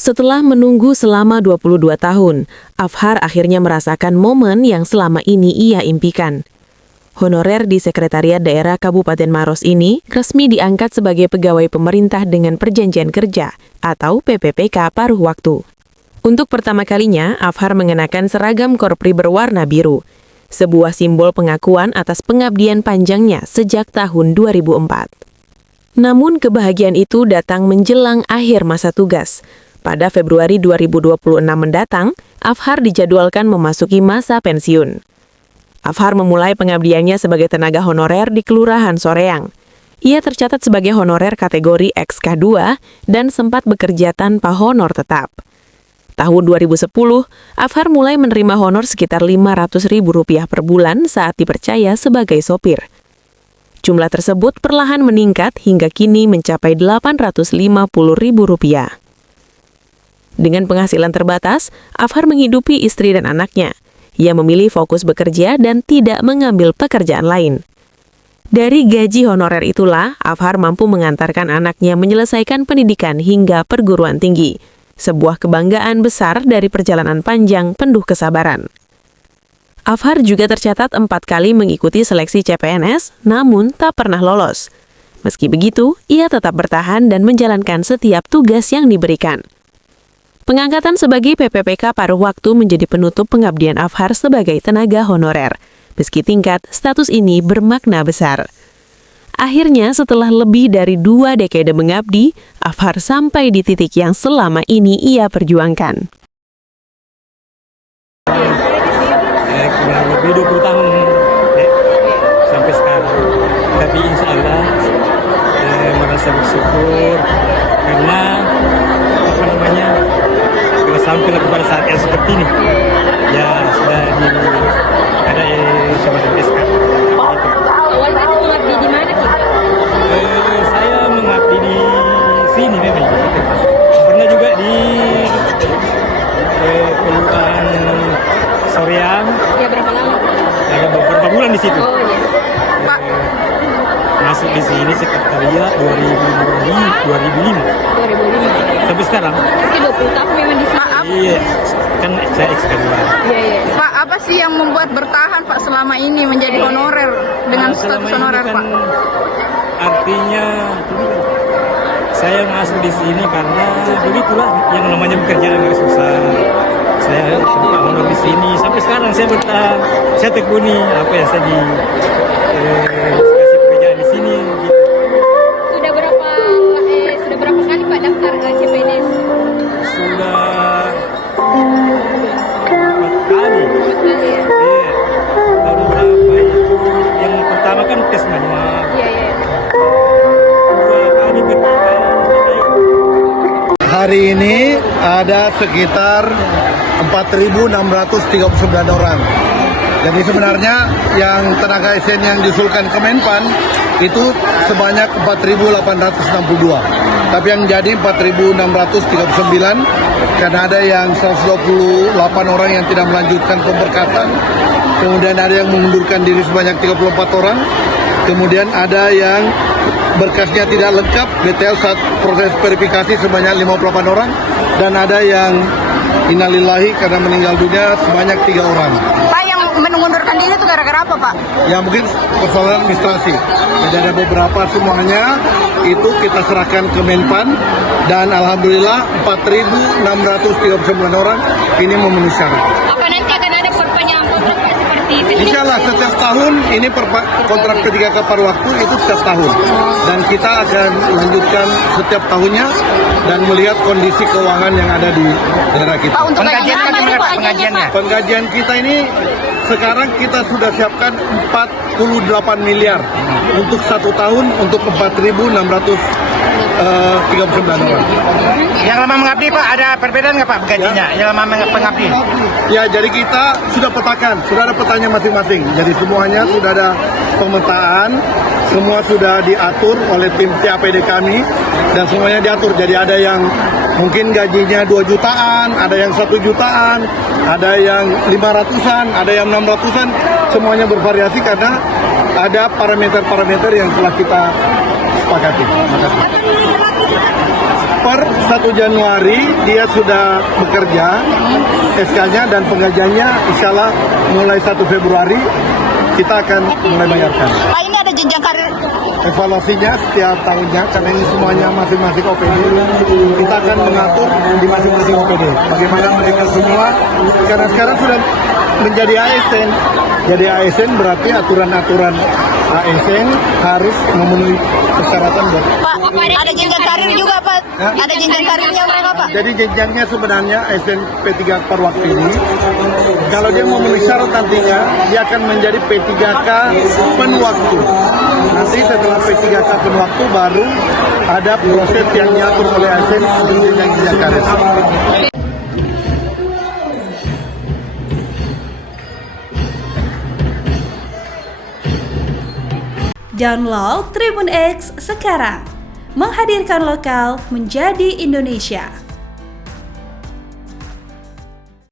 Setelah menunggu selama 22 tahun, Afhar akhirnya merasakan momen yang selama ini ia impikan. Honorer di Sekretariat Daerah Kabupaten Maros ini resmi diangkat sebagai pegawai pemerintah dengan perjanjian kerja atau PPPK paruh waktu. Untuk pertama kalinya, Afhar mengenakan seragam korpri berwarna biru, sebuah simbol pengakuan atas pengabdian panjangnya sejak tahun 2004. Namun kebahagiaan itu datang menjelang akhir masa tugas. Pada Februari 2026 mendatang, Afhar dijadwalkan memasuki masa pensiun. Afhar memulai pengabdiannya sebagai tenaga honorer di Kelurahan Soreang. Ia tercatat sebagai honorer kategori XK2 dan sempat bekerja tanpa honor tetap. Tahun 2010, Afhar mulai menerima honor sekitar Rp500.000 per bulan saat dipercaya sebagai sopir. Jumlah tersebut perlahan meningkat hingga kini mencapai Rp850.000. Dengan penghasilan terbatas, Afhar menghidupi istri dan anaknya. Ia memilih fokus bekerja dan tidak mengambil pekerjaan lain. Dari gaji honorer itulah, Afhar mampu mengantarkan anaknya menyelesaikan pendidikan hingga perguruan tinggi. Sebuah kebanggaan besar dari perjalanan panjang penuh kesabaran. Afhar juga tercatat 4 kali mengikuti seleksi CPNS, namun tak pernah lolos. Meski begitu, ia tetap bertahan dan menjalankan setiap tugas yang diberikan. Pengangkatan sebagai PPPK paruh waktu menjadi penutup pengabdian Afhar sebagai tenaga honorer. Meski tingkat, status ini bermakna besar. Akhirnya, setelah lebih dari 2 dekade mengabdi, Afhar sampai di titik yang selama ini ia perjuangkan. Kurang lebih 20 tahun sampai sekarang. Tapi insya Allah merasa bersyukur karena sampai pada saat yang seperti ini ya sudah ada semacam SK. Awal tadi mengabdi di mana kita? Saya mengabdi di sini memang. Pernah juga di Kelurahan Soreang. Ya berapa lama? Ada beberapa bulan di situ. Oh iya. Pak, masuk di sini sekretariat 2005. Sampai sekarang. Berarti 20 tahun memang di sini. Iya, kan saya XK2. Iya. Pak, apa sih yang membuat bertahan Pak selama ini menjadi honorer dengan status honorer kan, Pak? Artinya saya masuk di sini karena begitulah yang namanya bekerja agak susah. Saya suka honor di sini sampai sekarang saya bertahan. Saya tekuni apa yang saya dikasih pekerjaan di sini. Gitu. Sudah berapa kali Pak daftar ke CPNS? Sudah 4 kali. 4 kali ya? Iya. Tahun berapa itu? Yang pertama kan tes manual. Iya. 2 kali ketiga. Hari ini ada sekitar 4.639 orang. Jadi sebenarnya yang tenaga ASN yang diusulkan Kemenpan itu sebanyak 4.862. Tapi yang jadi 4.639 karena ada yang 128 orang yang tidak melanjutkan pemberkatan. Kemudian ada yang mengundurkan diri sebanyak 34 orang. Kemudian ada yang berkasnya tidak lengkap, detail saat proses verifikasi sebanyak 58 orang. Dan ada yang innalillahi karena meninggal dunia sebanyak 3 orang. Pak, yang mengundurkan diri itu gara-gara apa Pak? Ya mungkin persoalan administrasi. Jadi ada beberapa, semuanya itu kita serahkan ke Menpan. Dan Alhamdulillah 4.639 orang ini memenuhi syarat. Apa nanti akan ada perpanjangan kontrak Pak seperti itu? Insya Allah setiap tahun ini kontrak P3K paruh waktu itu setiap tahun. Dan kita akan lanjutkan setiap tahunnya dan melihat kondisi keuangan yang ada di daerah kita. Pak, untuk Pengajiannya gimana Pak pengajiannya? Penggajian kita ini sekarang kita sudah siapkan 48 miliar untuk 1 tahun untuk 4.639 orang. Yang lama mengabdi Pak, ada perbedaan nggak Pak gajinya? Yang lama mengabdi? Ya, jadi kita sudah petakan, sudah ada petanya masing-masing. Jadi semuanya sudah ada pemetaan, semua sudah diatur oleh tim TAPD kami dan semuanya diatur. Jadi ada yang mungkin gajinya 2 jutaan, ada yang 1 jutaan, ada yang 500-an, ada yang 600-an, semuanya bervariasi karena ada parameter-parameter yang telah kita sepakati. Per 1 Januari dia sudah bekerja SK-nya dan penggajiannya insya Allah mulai 1 Februari kita akan mulai bayarkan. Pak, ini ada jenjang karir. Evaluasinya setiap tahunnya karena ini semuanya masing-masing OPD, kita akan mengatur di masing-masing OPD bagaimana mereka semua, karena sekarang sudah menjadi ASN. Jadi ASN berarti aturan-aturan ASN harus memenuhi persyaratan buat. Pak, ada jenjang karir juga, Pak. Ada jenjang karirnya mereka, Pak. Jadi jenjangnya sebenarnya ASN P3 Parwaktu ini, kalau dia memenuhi syarat nantinya, dia akan menjadi P3K penuh waktu. Nanti setelah P3K penuh waktu baru ada proses yang diatur oleh ASN untuk jenjang karir. Download Tribun X sekarang, menghadirkan lokal menjadi Indonesia.